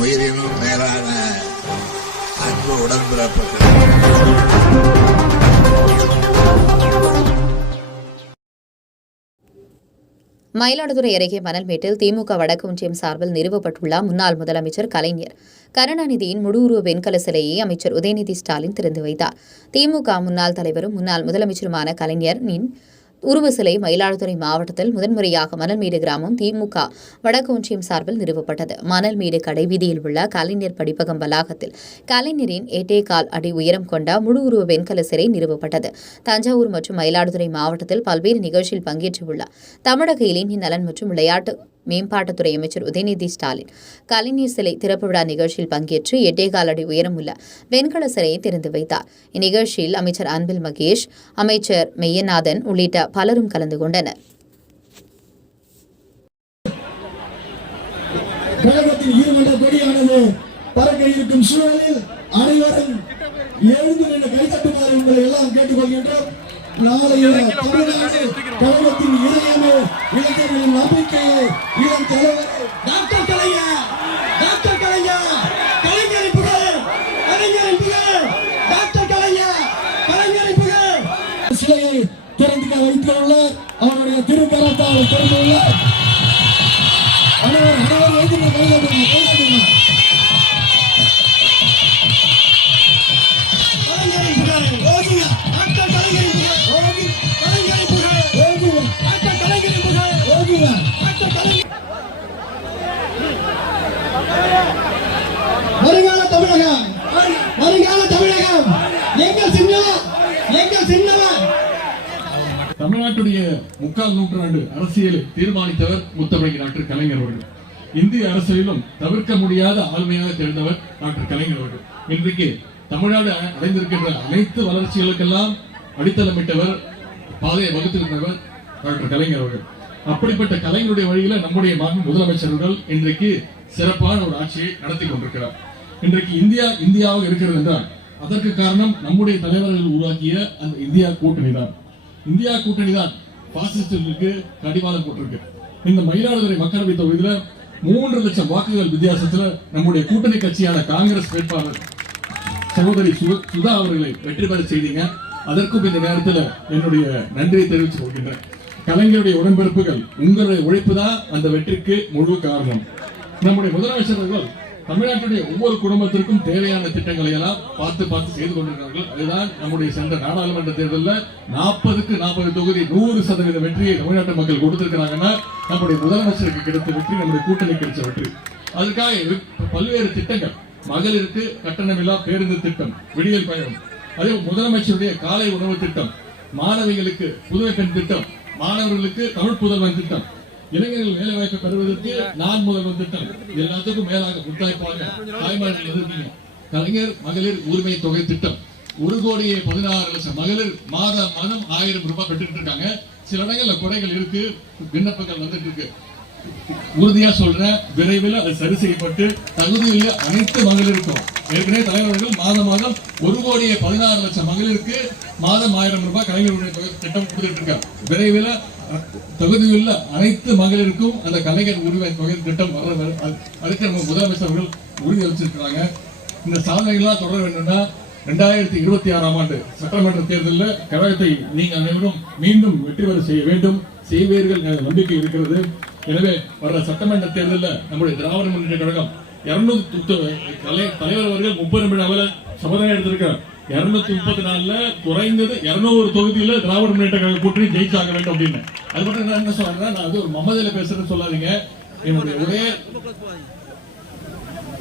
உயிரினும் மேலான அன்பு உடன்பிறப்புகள். மயிலாடுதுறை அருகே மணல்மேட்டில் திமுக வடக்கு ஒன்றியம் சார்பில் நிறுவப்பட்டுள்ள முன்னாள் முதலமைச்சர் கலைஞர் கருணாநிதியின் முழு உருவ வெண்கல சிலையை அமைச்சர் உதயநிதி ஸ்டாலின் திறந்து வைத்தார். திமுக முன்னாள் தலைவரும் முன்னாள் முதலமைச்சருமான கலைஞரின் உருவ சிலை மயிலாடுதுறை மாவட்டத்தில் முதன்முறையாக மணல்மேடு கிராமம் திமுக வடக்கு ஒன்றியம் சார்பில் நிறுவப்பட்டது. மணல்மேடு கடைவீதியில் உள்ள கலைஞர் படிப்பகம் வளாகத்தில் கலைஞரின் 8.25 அடி உயரம் கொண்ட முழு உருவ வெண்கல சிலை நிறுவப்பட்டது. தஞ்சாவூர் மற்றும் மயிலாடுதுறை மாவட்டத்தில் பல்வேறு நிகழ்ச்சியில் பங்கேற்றுள்ள தமிழக இளைஞர் நலன் மற்றும் விளையாட்டு மேம்பாட்டுத்துறை அமைச்சர் உதயநிதி ஸ்டாலின் கலைஞர் சிலை திறப்பு விழா நிகழ்ச்சியில் பங்கேற்று 8.25 அடி உயரம் உள்ள வெண்கல சிலையை திறந்து வைத்தார். இந்நிகழ்ச்சியில் அமைச்சர் அன்பில் மகேஷ், அமைச்சர் மெய்யநாதன் உள்ளிட்ட பலரும் கலந்து கொண்டனர். கழகத்தின் இருமன்ற கொடியானது பறக்க இருக்கும் சூழலில் அனைவரும் எழுந்து நின்று கைத்தட்டுமாறு உங்களை எல்லாம் கேட்டுக்கொள்கின்றோம். நாளைய தமிழ்நாடு கழகத்தின் இதயமே, இளைஞர்களின் நம்பிக்கையே, இளம் தலைவர் டாக்டர் கலைஞர், டாக்டர் கலைஞர், கலைஞரின் புகழ், கலைஞரின் புகழ், டாக்டர் கலைஞர், கலைஞரின் புகழ். சிலையை திறந்து வைத்துள்ள அவருடைய திருக்கரத்தால் திறந்துள்ள அனைவரும் எழுந்து கைதட்டுங்க. கலைஞரின் புகழ் ஓதுங்க, டாக்டர் கலைஞரின் புகழ் ஓதுங்க, கலைஞரின் புகழ் ஓதுங்க, டாக்டர் கலைஞரின் புகழ் ஓதுங்க, டாக்டர் கலைஞர். வருங்கால தமிழகம், வருங்கால தமிழகம் எங்கள் சின்னம், எங்கள் சின்னம். தமிழ்நாட்டுடைய 3/4 நூற்றாண்டு அரசியலை தீர்மானித்தவர் முத்தமிழ் டாக்டர் கலைஞர் அவர்கள். இந்திய அரசியலிலும் தவிர்க்க முடியாத ஆளுமையாக தெரிந்தவர் டாக்டர் கலைஞர் அவர்கள். இன்றைக்கு தமிழ்நாடு அடைந்திருக்கின்ற அனைத்து வளர்ச்சிகளுக்கெல்லாம் அடித்தளமிட்டவர், பாதையை வகுத்திருந்தவர் டாக்டர் கலைஞர் அவர்கள். அப்படிப்பட்ட கலைஞருடைய வழியில நம்முடைய முதலமைச்சர்கள் இன்றைக்கு சிறப்பான ஒரு ஆட்சியை நடத்தி கொண்டிருக்கிறார். இன்றைக்கு இந்தியாவாக இருக்கிறது என்றால் அதற்கு காரணம் நம்முடைய தலைவர்கள் உருவாக்கிய அந்த இந்தியா கூட்டணி தான். இந்தியா கூட்டணி தான் பாசிஸ்டுகளுக்கு கடிவாளம் போட்டிருக்கு. இந்த மயிலாடுதுறை மக்களவை தொகுதியில 3 லட்சம் வாக்குகள் வித்தியாசத்துல நம்முடைய கூட்டணி கட்சியான காங்கிரஸ் வேட்பாளர் சகோதரி சுதா அவர்களை வெற்றி பெற செய்தீங்க. அதற்கும் இந்த நேரத்தில் என்னுடைய நன்றியை தெரிவித்துக் கொள்கின்றேன். கலைஞருடைய உடன்பிறப்புகள், உங்களுடைய உழைப்பு தான் அந்த வெற்றிக்கு முழு காரணம். நம்முடைய முதலமைச்சர்கள் தமிழ்நாட்டுடைய ஒவ்வொரு குடும்பத்திற்கும் தேவையான திட்டங்களை எல்லாம் பார்த்து செய்து கொண்டிருக்கிறார்கள். அதுதான் நம்முடைய சென்ற நாடாளுமன்ற தேர்தலில் 40க்கு 40 தொகுதி 100% வெற்றியை தமிழ்நாட்டு மக்கள் கொடுத்திருக்கிறாங்கன்னா நம்முடைய முதலமைச்சருக்கு கிடைத்த வெற்றி, நம்முடைய கூட்டணி கிடைச்ச வெற்றி. அதுக்காக பல்வேறு திட்டங்கள், மகளிருக்கு கட்டணமில்லா பேருந்து திட்டம், விடியல் பயணம், அதே முதலமைச்சருடைய காலை உணவு திட்டம், மாணவிகளுக்கு புதுமை பெண் திட்டம், மாணவர்களுக்கு தமிழ் புதல்வன் திட்டம், இளைஞர்கள் வேலை வாய்ப்பை பெறுவதற்கு நான் முதல்வன் திட்டம், எல்லாத்துக்கும் மேலாக முத்தாய்ப்பாக தாய்மார்கள் எதிர்க்கீங்க கலைஞர் மகளிர் உரிமை தொகை திட்டம். 1,16,00,000 மகளிர் மாதம் 1000 ரூபாய் பெற்றுட்டு இருக்காங்க. சில இடங்கள்ல குறைகள் இருக்கு, விண்ணப்பங்கள் வந்துட்டு இருக்கு. உறுதியா சொல்றேன், விரைவில் அது சரி செய்யப்பட்டு தகுதியுள்ள அனைத்து மகளிருக்கும், ஏற்கனவே தலைவர்கள் மாதம் 1,16,00,000 மகளிருக்கு மாதம் 1000 ரூபாய் கலைஞர் திட்டம் கொடுத்துட்டு இருக்காங்க. விரைவில் தகுதியுள்ள அனைத்து மகளிருக்கும் அந்த கலைஞர் உரிமை தொகை திட்டம் வர, அதுக்கு நம்ம முதலமைச்சர்கள் உறுதி வச்சிருக்கிறாங்க. இந்த சாதனைகள்லாம் தொடர வேண்டும்னா 2026ஆம் ஆண்டு சட்டமன்ற தேர்தலில் கழகத்தை நீங்க அனைவரும் மீண்டும் வெற்றி பெற செய்ய வேண்டும், செய்வீர்கள் நம்பிக்கை இருக்கிறது. எனவே வர்ற சட்டமன்ற தேர்தலில் நம்முடைய திராவிட முன்னேற்ற கழகம் 200 தலைவர் அவர்கள் 30 விழாவில் சபதம் எடுத்திருக்கிறார். 234ல குறைந்தது 200 தொகுதியில திராவிட முன்னேற்ற கழக கூட்டணி ஜெயிச்சாக வேண்டும் அப்படின்னு. அது மட்டும் என்ன சொல்றேன், நான் அது ஒரு மமதையில பேசுறேன்னு சொல்லாதீங்க. என்னுடைய ஒரே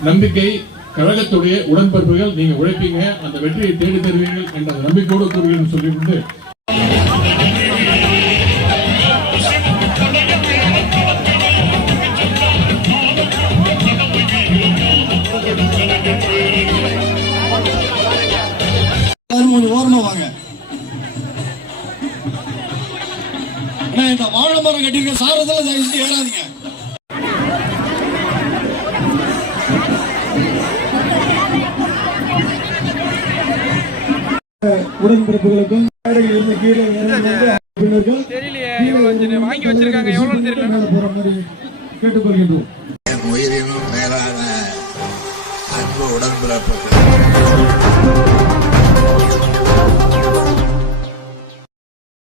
நம்பிக்கை, கழகத்துடைய உடன்பிறப்புகள் நீங்க உழைப்பீங்க, அந்த வெற்றியை தேடி தருவீர்கள் என்ற நம்பிக்கையோடு கூறுகிறேன் சொல்லிவிட்டு ஓரமா வாங்க. இந்த வாழை மரம் கட்டிருக்க சாரத்தில் ஏறாதீங்க. உடன்பிறப்புகளுக்கும் கீழே உயிரினும் மேலான உடன்பிறப்புகள்